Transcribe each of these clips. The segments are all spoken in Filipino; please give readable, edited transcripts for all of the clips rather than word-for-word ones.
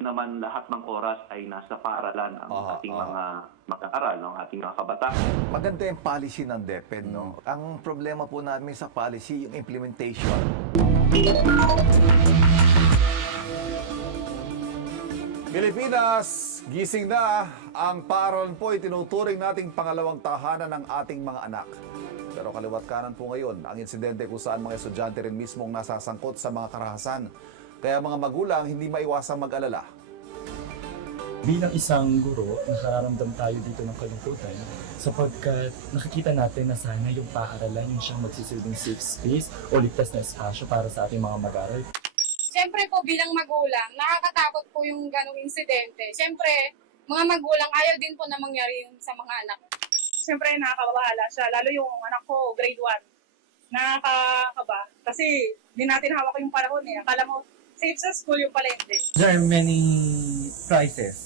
rin naman lahat ng oras ay nasa paaralan ang ating mga mag-aaral, ang ating mga kabataan. Maganda yung policy ng DepEd, no? Ang problema po namin sa policy, yung implementation. Pilipinas, gising na. Ang paaralan po ay tinuturing nating pangalawang tahanan ng ating mga anak. Pero kaliwat kanan po ngayon ang insidente kung saan mga estudyante rin mismo ang nasasangkot sa mga karahasan. Kaya mga magulang hindi maiwasang mag-alala. Bilang isang guro, nakararamdam tayo dito ng kalungkutan sapagkat nakikita natin na sana yung paaralan yung siyang magsisilbing safe space o ligtas na espasyo para sa ating mga mag-aaral. Siyempre po bilang magulang, nakakatakot po yung ganong insidente. Siyempre, mga magulang ayaw din po na mangyari yung sa mga anak. Siyempre nakakabahala siya, lalo yung anak ko, grade 1. Nakakaba. Kasi di natin hawak yung panahon eh. Akala mo, safe sa school yung pala hindi. There are many crises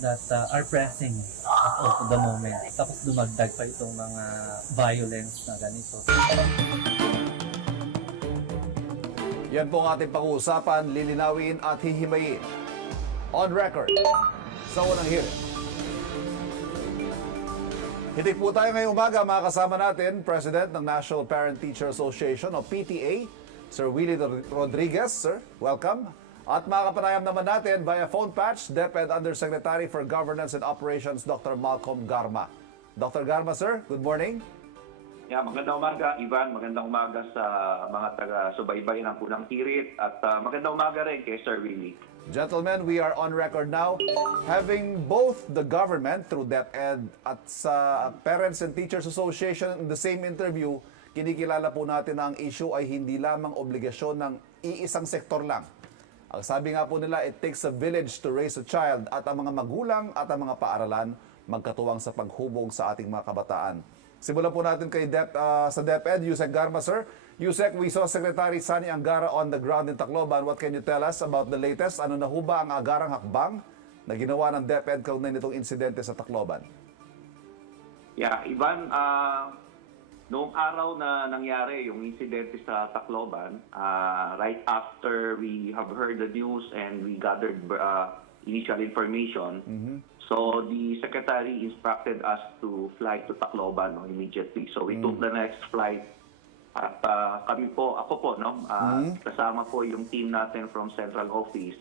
that are pressing as of the moment. Tapos dumagdag pa itong mga violence na ganito. Yan po ang ating pag-uusapan, lilinawin at hihimayin. On record, sa unang hearing. Hitik po tayo ngayong umaga, mga kasama natin, President ng National Parent-Teacher Association o PTA, Sir Willie Rodriguez. Sir, welcome. At makapanayam naman natin via phone patch, DepEd Undersecretary for Governance and Operations, Dr. Malcolm Garma. Dr. Garma, sir, good morning. Yeah, magandang umaga, Ivan. Magandang umaga sa mga taga-subaybay ng Unang Hirit. At magandang umaga rin kay Sir Willie. Gentlemen, we are on record now. Having both the government through DepEd at sa Parents and Teachers Association in the same interview, kinikilala po natin na ang issue ay hindi lamang obligasyon ng iisang sektor lang. Ang sabi nga po nila, it takes a village to raise a child at ang mga magulang at ang mga paaralan magkatuwang sa paghubog sa ating mga kabataan. Simulan po natin kay sa DepEd, Yusek Garma, sir. Yusek, we saw Secretary Sani Angara on the ground in Tacloban. What can you tell us about the latest? Ano na ho ba ang agarang hakbang na ginawa ng DepEd kaugnay nitong insidente sa Tacloban? Yeah, Ivan, noong araw na nangyari yung insidente sa Tacloban, right after we have heard the news and we gathered initial information, so the Secretary instructed us to fly to Tacloban immediately. So we took the next flight at kami po, ako po, kasama po yung team natin from Central Office.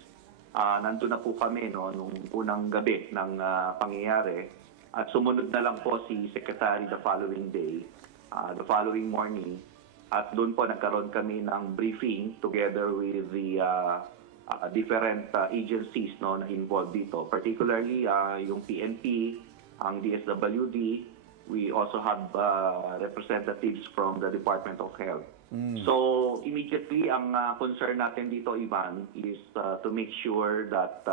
Nandun na po kami nung unang gabi ng pangyayari. At sumunod na lang po si Secretary the following day, the following morning. At doon po nagkaroon kami ng briefing together with the different agencies na involved dito. Particularly yung PNP, ang DSWD. We also have representatives from the Department of Health. So immediately ang concern natin dito, Ivan, is to make sure that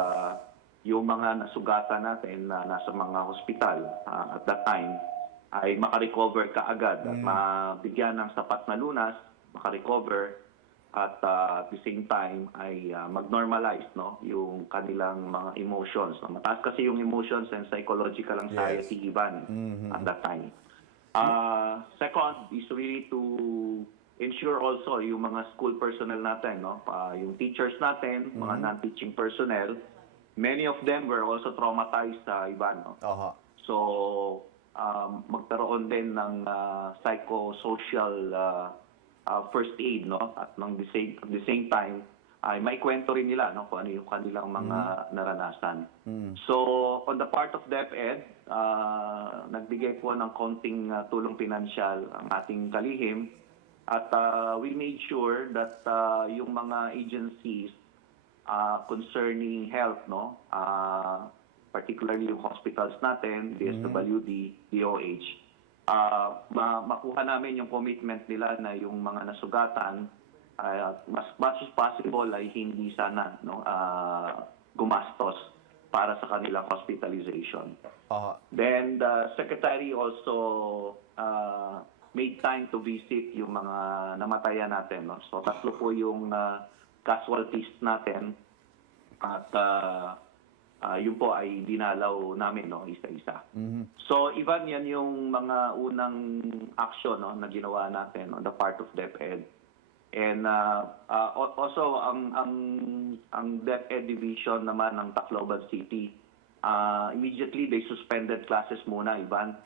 yung mga nasugatan natin na nasa mga hospital at that time ay makarecover kaagad at mabigyan ng sapat na lunas, makarecover at at the same time ay mag-normalize yung kanilang mga emotions. Mataas kasi yung emotions and psychological anxiety, Ivan, at that time. Second is really to ensure also yung mga school personnel natin, yung teachers natin, mga non-teaching personnel, many of them were also traumatized, Ivan. So, magkaroon din ng psychosocial first aid, at at the same time ay may kwento rin nila kung ano yung kanilang mga naranasan. So on the part of DepEd, nagbigay po ng konting tulong pinansyal ang ating kalihim at we made sure that yung mga agencies concerning health, particularly yung hospitals natin, DSWD, DOH, makuha namin yung commitment nila na yung mga nasugatan as much as possible ay hindi sana gumastos para sa kanilang hospitalization. Then the Secretary also made time to visit yung mga namatayan natin. So 3 po yung casualties natin at yun po ay dinalaw namin isa-isa. So Ivan, yan yung mga unang action na ginawa natin on the part of DepEd. And also ang DepEd division naman ng Tacloban City, immediately they suspended classes muna, Ivan.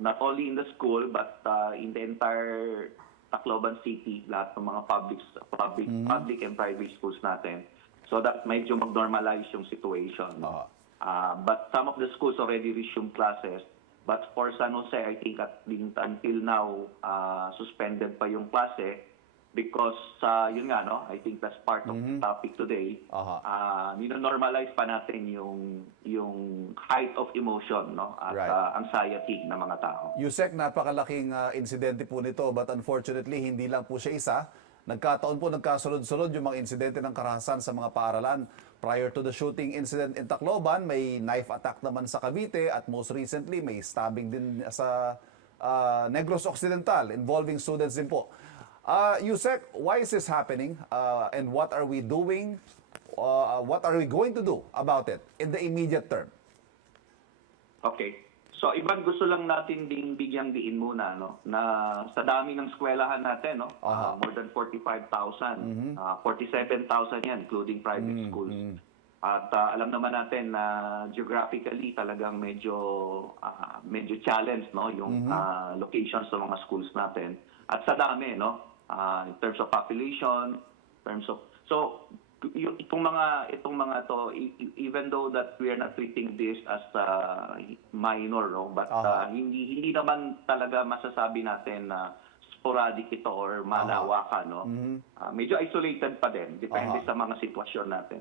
Not only in the school but in the entire Tacloban City, lahat ng mga public and private schools natin. So that medyo mag-normalize yung situation. But some of the schools already resumed classes. But for San Jose, I think until now, suspended pa yung klase because, yun nga, no? I think that's part of the topic today. Normalize pa natin yung height of emotion, no? At anxiety ng mga tao. Yusek, napakalaking insidente po nito, but unfortunately, hindi lang po siya isa. Nagkataon po, nagkasunod-sunod yung mga insidente ng karahasan sa mga paaralan. Prior to the shooting incident in Tacloban, may knife attack naman sa Cavite at most recently may stabbing din sa Negros Occidental involving students din po. Yusek, why is this happening and what are we doing? What are we going to do about it in the immediate term? Okay. So, Ivan, gusto lang natin ding bigyang diin muna, no? Na sa dami ng eskwelahan natin, no? More than 45,000. 47,000 yan, including private schools. At alam naman natin na geographically talagang medyo challenge, no? Yung locations ng mga schools natin. At sa dami, no? In terms of population, in terms of... So, itong mga to, even though that we are not treating this as minor, no, but hindi naman talaga masasabi natin na sporadic ito or malawakan, no. Medyo isolated pa din, depende sa mga sitwasyon natin.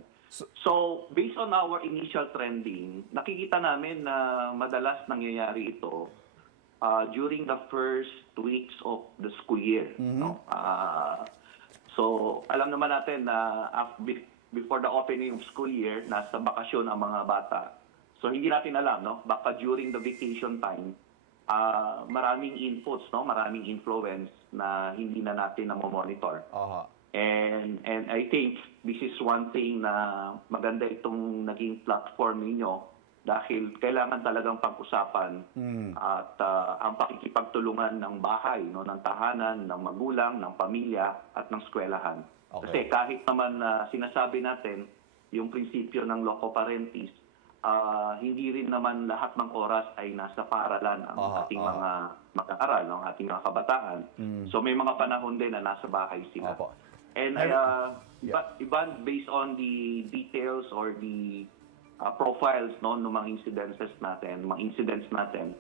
So based on our initial trending, nakikita namin na madalas nangyayari ito during the first weeks of the school year, no. So, alam naman natin na before the opening of school year, nasa bakasyon ang mga bata. So, hindi natin alam, no? Baka during the vacation time, maraming inputs, no? Maraming influence na hindi na natin monitor. And I think this is one thing na maganda itong naging platform ninyo dahil kailangan talagang pag-usapan at ang pakikipagtulungan ng bahay, no, ng tahanan, ng magulang, ng pamilya at ng eskwelahan. Kasi kahit naman sinasabi natin yung prinsipyo ng loco parentis, hindi rin naman lahat ng oras ay nasa paaralan ang ating mga mag-aaral, ang ating mga kabataan. So may mga panahon din na nasa bahay sila. And Ivan, based on the details or the profiles, no, ng mga incidents natin,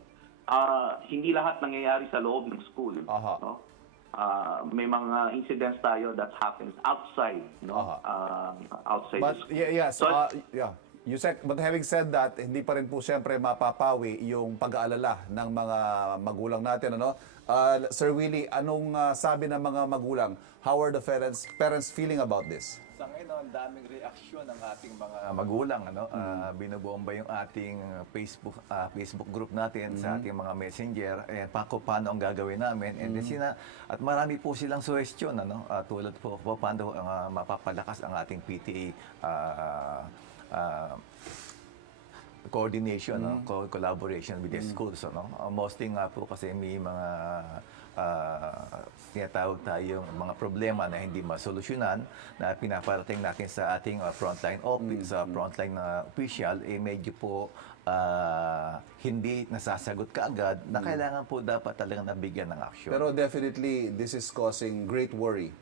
hindi lahat nangyayari sa loob ng school, no? May mga incidents tayo that happens outside, no? Outside the school. Yusek, but having said that, hindi pa rin po siyempre mapapawi yung pag-aalala ng mga magulang natin, ano? Sir Willie, anong sabi ng mga magulang? How are the parents feeling about this? Sa ngayon, ang daming reaksyon ng ating mga magulang, ano? Binubomba yung ating Facebook group natin sa ating mga messenger, paano ang gagawin namin. And then at marami po silang suggestion, ano? Tulad po paano mapapalakas ang ating PTA coordination, no? Collaboration with the schools, no? Mostly nga po kasi may mga tinatawag tayong mga problema na hindi masolusyonan na pinaparating natin sa ating frontline office, frontline na official, medyo po hindi nasasagot kaagad na kailangan po dapat talagang nabigyan ng action. Pero definitely, this is causing great worry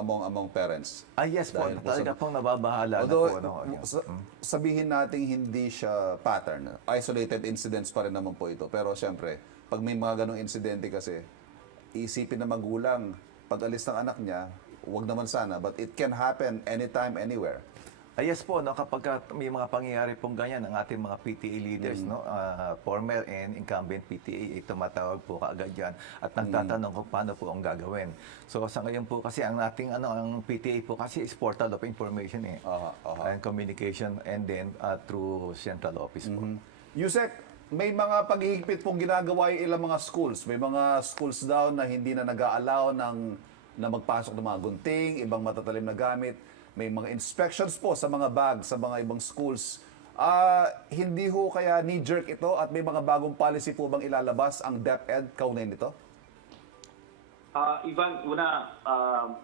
among parents. Yes po, talaga pong nababahala although, na po. Sabihin natin hindi siya pattern. Isolated incidents pa rin naman po ito. Pero siyempre, pag may mga ganong insidente kasi, isipin na magulang, pag alis ng anak niya, wag naman sana. But it can happen anytime, anywhere. Yes po, no, kapag may mga pangyayari pong ganyan ng ating mga PTA leaders, no, former and incumbent PTA, tumatawag po kaagad yan at nagtatanong kung paano po ang gagawin. So sa ngayon po kasi ang ating ang PTA po kasi is portal of information and communication and then through central office po. Yusek, may mga paghihigpit pong ginagawa yung ilang mga schools. May mga schools daw na hindi na nag-aalaw na magpasok ng mga gunting, ibang matatalim na gamit. May mga inspections po sa mga bag sa mga ibang schools. Hindi ho kaya knee-jerk ito at may mga bagong policy po bang ilalabas ang DepEd kaugnay nito? Ivan, una,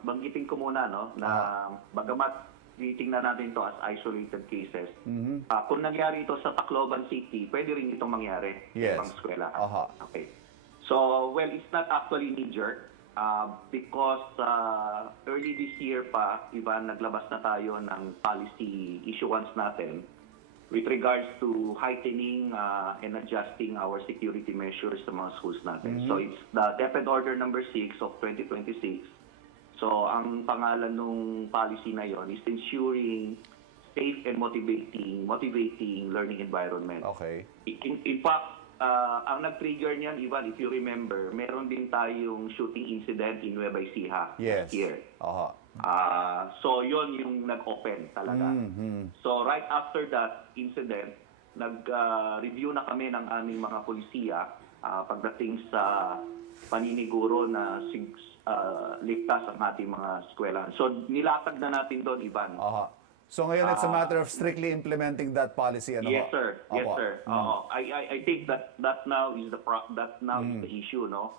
banggitin ko muna, no, na bagamat titingnan natin to as isolated cases, kung nangyari ito sa Tacloban City, pwede rin itong mangyari Yes. sa ibang eskwela. Aha. Okay. So, well, it's not actually knee-jerk because early this year pa, Ivan, naglabas na tayo ng policy issuance natin with regards to heightening and adjusting our security measures sa mga schools natin. So, it's the DepEd Order number 6 of 2026. So, ang pangalan ng policy na yon is ensuring safe and motivating learning environment. Okay. In fact, ang nag-trigger niyan, Ivan, if you remember, meron din tayong shooting incident in Nueva Ecija Yes. here. Aha. So, yon yung nag-open talaga. So, right after that incident, nag-review na kami ng aming mga polisiya pagdating sa paniniguro na ligtas ang ating mga eskwelahan. So, nilatag na natin doon, Ivan. Aha. So ngayon it's a matter of strictly implementing that policy, ano? Yes, ho? sir. Yes, Opo. sir. I think that now is is the issue, no?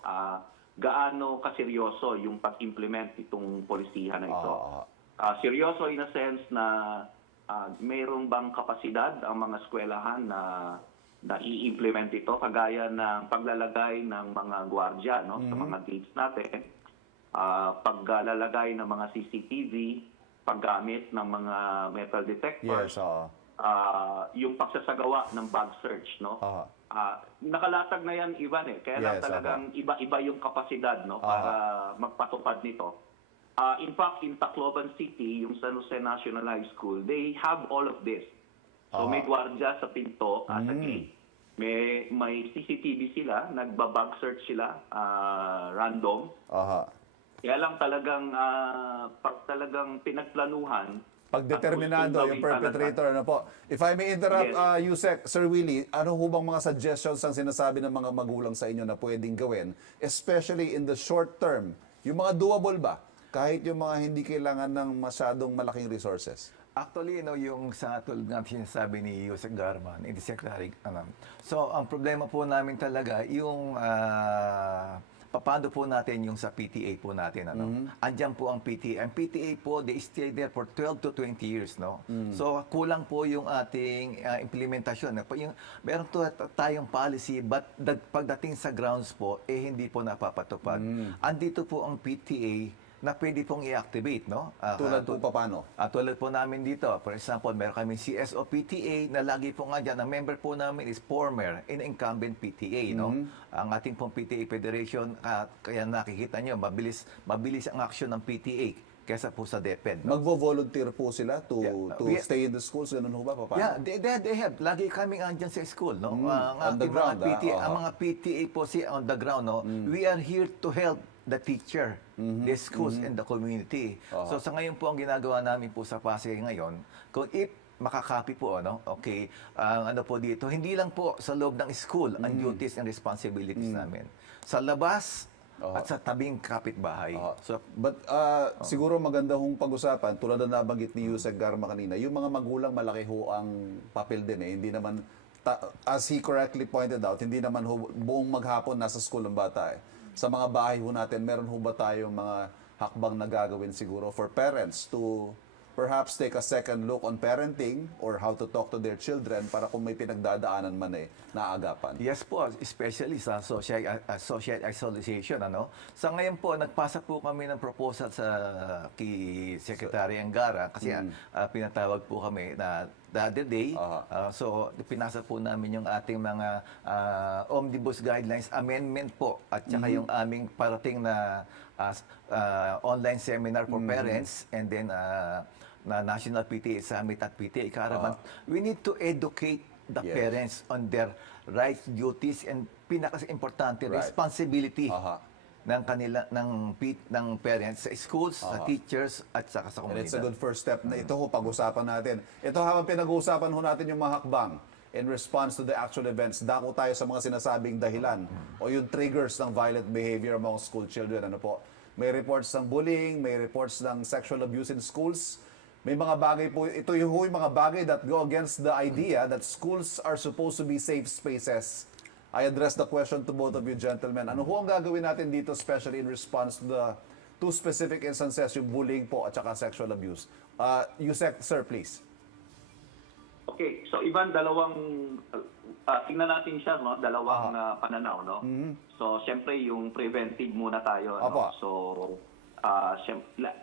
Gaano kaseryoso yung pag-implement itong polisihan na ito. Seryoso in a sense na mayroong bang kapasidad ang mga eskwelahan na i-implement ito, kagaya ng paglalagay ng mga gwardiya, no, sa mga gates natin, paglalagay ng mga CCTV, paggamit ng mga metal detectors, Yes, oo. yung pagsasagawa ng bag search, no? Nakalatag na yan, Ivan, kaya lang Yes, talagang iba-iba yung kapasidad, no, para magpatupad nito. In fact, in Tacloban City, yung San Jose National High School, they have all of this. So may gwardiya sa pinto, sa gate. May CCTV sila, nagbabag search sila, random. Aha. Kaya lang talagang pinagplanuhan. Pagdeterminado yung perpetrator, ano po. If I may interrupt, Yes. Yusek, Sir Willie, ano ho bang mga suggestions ang sinasabi ng mga magulang sa inyo na pwedeng gawin, especially in the short term? Yung mga doable ba? Kahit yung mga hindi kailangan ng masyadong malaking resources? Actually, yung sa tulad ng sinasabi ni Yusek Garman, in the Secretary, so ang problema po namin talaga, yung paano po natin yung sa PTA po natin, Andyan po ang PTA. Ang PTA po, they stay there for 12 to 20 years, no? So, kulang po yung ating implementasyon. Meron tayong policy, but pagdating sa grounds po, hindi po napapatupad. Andito po ang PTA na pwede pong i-activate, no? Tulad po paano? Tulad po namin dito, for example, meron kami CSO PTA na lagi po nga dyan, ang member po namin is former incumbent PTA, no? Ang ating pong PTA Federation, kaya nakikita nyo, mabilis ang action ng PTA kesa po sa DepEd. No? Magvo-volunteer po sila to stay in the schools, ganun ho ba? Paano? Yeah, they have. Lagi kami andyan sa school, no? On the ground, ang mga PTA po on the ground, no? We are here to help the teacher, the schools, and the community. So sa ngayon po, ang ginagawa namin po sa Pasay ngayon, kung makakapi po, okay, ano po dito, hindi lang po sa loob ng school ang duties and responsibilities namin. Sa labas, at sa tabing kapitbahay. But siguro maganda hong pag-usapan, tulad na nabanggit ni Yusek Garma kanina, yung mga magulang malaki ho ang papel din Hindi naman, as he correctly pointed out, hindi naman buong maghapon nasa school ng bata Sa mga bahay ho natin, meron ho ba tayong mga hakbang na gagawin siguro for parents to perhaps take a second look on parenting or how to talk to their children para kung may pinagdadaanan man naagapan? Yes po, especially sa social isolation, Sa ngayon po, nagpasa po kami ng proposal sa kay Secretary Angara kasi pinatawag po kami na the other day. So, pinasa po namin yung ating mga omnibus guidelines amendment po at saka yung aming parating na online seminar for parents and then na National PTA Summit at PTA Caravan. We need to educate the parents on their rights, duties, and pinaka-importante, responsibility ng parents sa schools, sa teachers, at saka sa komunidad. And it's a good first step na ito ho, pag-usapan natin. Ito habang pinag-uusapan ho natin yung mga hakbang in response to the actual events, dako tayo sa mga sinasabing dahilan o yung triggers ng violent behavior among school children. May reports ng bullying, may reports ng sexual abuse in schools. May mga bagay po, ito yung mga bagay that go against the idea that schools are supposed to be safe spaces I address the question to both of you gentlemen. Ano ho ang gagawin natin dito, especially in response to the two specific instances, yung bullying po at saka sexual abuse? Yusek, sir, please. Okay, so Ivan, tingnan natin siya, no? Dalawang pananaw, no? So, siyempre, yung preventive muna tayo, no? Apa. So,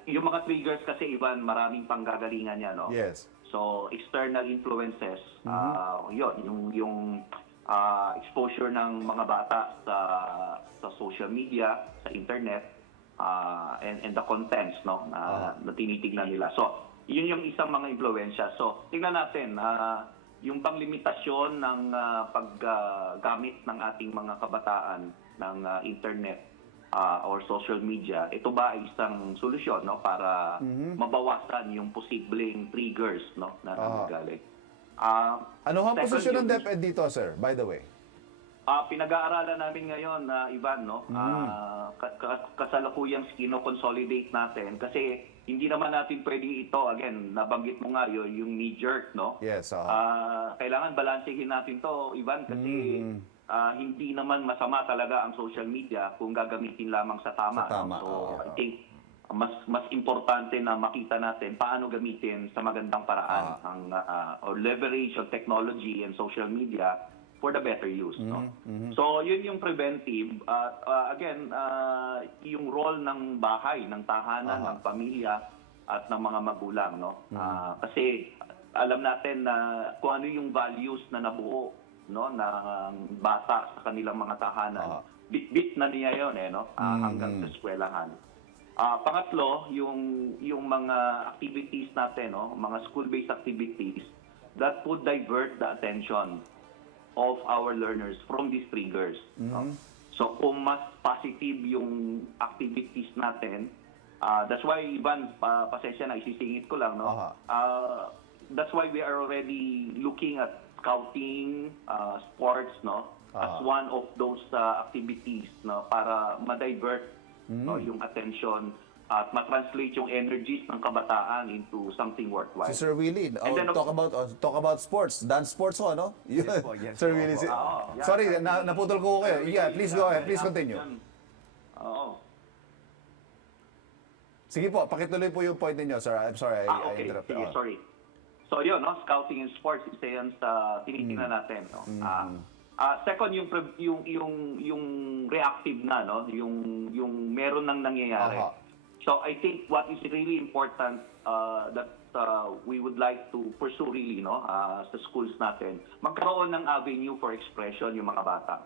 yung mga triggers kasi, Ivan, maraming panggagalingan yan, no? Yes. So, external influences, yung exposure ng mga bata sa social media, sa internet, and the contents, no? Na tinitignan nila. So, yun yung isang mga impluwensya. So, tingnan natin, yung panglimitasyon ng paggamit ng ating mga kabataan ng internet or social media, ito ba ay isang solusyon, no, para mabawasan yung posibleng triggers, no, na magalit. Ano ang Second, posisyon ng yung- DepEd dito, sir, by the way? Pinag-aaralan namin ngayon, Ivan, no? Kasalukuyang kino-consolidate natin kasi hindi naman natin pwede ito, again, nabanggit mo nga yung knee-jerk, no? Yes. Kailangan balansehin natin to, Ivan, kasi hindi naman masama talaga ang social media kung gagamitin lamang sa tama. Sa tama, No? So, oo. I think mas importante na makita natin paano gamitin sa magandang paraan ang or leverage of technology and social media for the better use, no? So, yun yung preventive. Again, yung role ng bahay, ng tahanan, ng pamilya at ng mga magulang, no? Kasi alam natin na kung ano yung values na nabuo, no, ng bata sa kanilang mga tahanan. Bit na niya yun, no? Hanggang sa eskwelahan. Pangatlo, yung mga activities natin, no, mga school-based activities that would divert the attention of our learners from these triggers. No? So kung mas positive yung activities natin, that's why, Ivan, pasensya na, isisingit ko lang, no? That's why we are already looking at scouting, sports, no, as one of those activities, no, para ma-divert, no, yung attention at ma-translate yung energies ng kabataan into something worthwhile. Si Sir Willie, And then, talk about sports. Dance sports ho, ano? Yun. po, yes Sir po. Willie. Yeah. Sorry, naputol ko kayo. Yeah, please go ahead. Please continue. Oo. Sige po, pakituloy po yung point ninyo, sir. I'm sorry, I Okay. interrupted. Sige, sorry. So yun, no, scouting and sports, isa yan sa tinitingnan natin, no. Second, yung reactive na, no, yung meron nang nangyayari. So I think what is really important that we would like to pursue really, no, sa schools natin, magkaroon ng avenue for expression yung mga bata.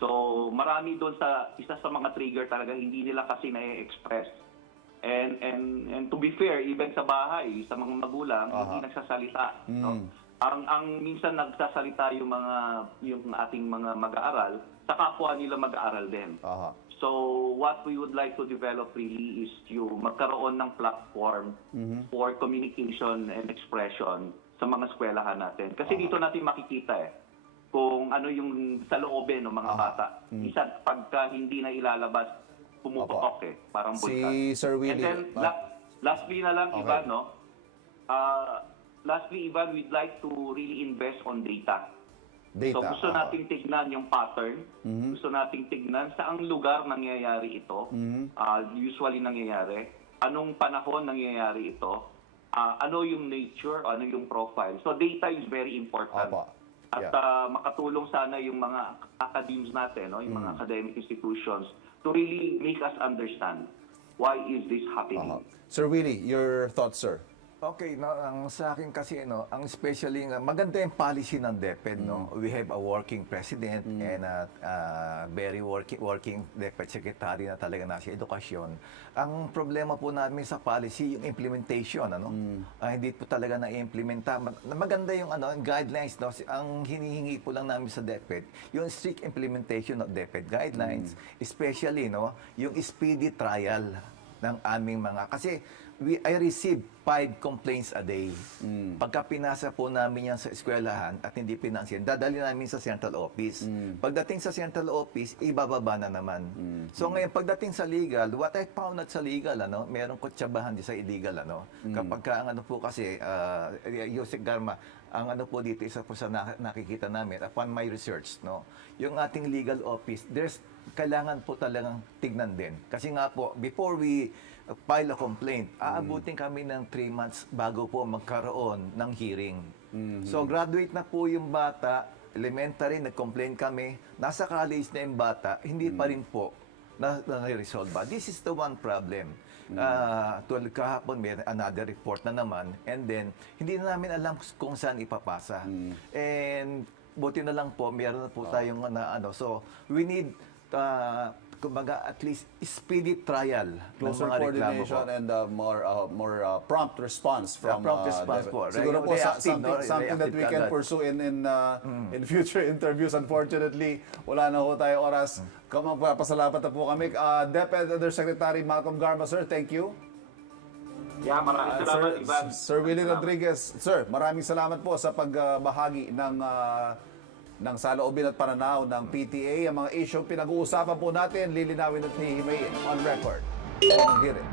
So marami doon isa sa mga trigger talaga hindi nila kasi na-express. And to be fair, even sa bahay, sa mga magulang, hindi nagsasalita, no? Ang minsan nagsasalita yung ating mga mag-aaral, sa kapwa nila mag-aaral din. So what we would like to develop really is yung magkaroon ng platform for communication and expression sa mga eskwelahan natin. Kasi dito natin makikita kung ano yung sa loobin ng mga bata. Isa, pagka hindi na ilalabas, pumuputok parang bulkan. Si Sir Willie. And then, lastly na lang, Ivan, no? Lastly, Ivan, we'd like to really invest on data. So gusto nating tignan yung pattern, gusto nating tignan saang lugar nangyayari ito, usually nangyayari, anong panahon nangyayari ito, ano yung nature, ano yung profile. So data is very important. At makatulong sana yung mga academies natin, no, yung mga academic institutions to really make us understand why is this happening. Sir Willie, your thoughts, sir? Okay, no, ang sa akin kasi ang especially maganda yung policy ng DepEd, no. We have a working president and a very working DepEd secretary na talaga nasa edukasyon. Ang problema po namin sa policy yung implementation, ano. Hindi po talaga na-implementa. Maganda yung guidelines, no. Ang hinihingi po lang namin sa DepEd, yung strict implementation of DepEd guidelines, especially, no, yung speedy trial ng aming mga kasi I receive 5 complaints a day. Pagka pinasa po namin yan sa eskwelahan at hindi pinansin, dadali namin sa central office. Pagdating sa central office, ibababa na naman. So ngayon, pagdating sa legal, what I found out sa legal, merong kutsabahan din sa illegal. Kapag ka, ang ano po kasi, Yusek Garma, ang ano po dito, isa po sa nakikita namin, upon my research, yung ating legal office, kailangan po talagang tignan din. Kasi nga po, before we file a complaint, aabutin kami ng 3 months bago po magkaroon ng hearing. So graduate na po yung bata, elementary, nag-complain kami, nasa college na yung bata, hindi pa rin po na-resolve ba. This is the one problem. Tulad kahapon, may another report na naman, and then, hindi na namin alam kung saan ipapasa. And buti na lang po, meron na po tayong so we need kumbaga at least speedy trial ng Closer mga reklamo po. coordination and more prompt response from prompt response po. siguro po Reactive, something that reactive we can kagad. pursue in future interviews. Unfortunately, wala na ho tayo oras. Magpapasalamat na po kami. DepEd Undersecretary Malcolm Garma, sir, thank you. Yeah, maraming salamat, Ivan. Sir Willie Rodriguez, sir, maraming salamat po sa pagbahagi ng saloobin at pananaw ng PTA. Ang mga issue pinag-uusapan po natin, lilinawin at hihimayin on record. Hearing.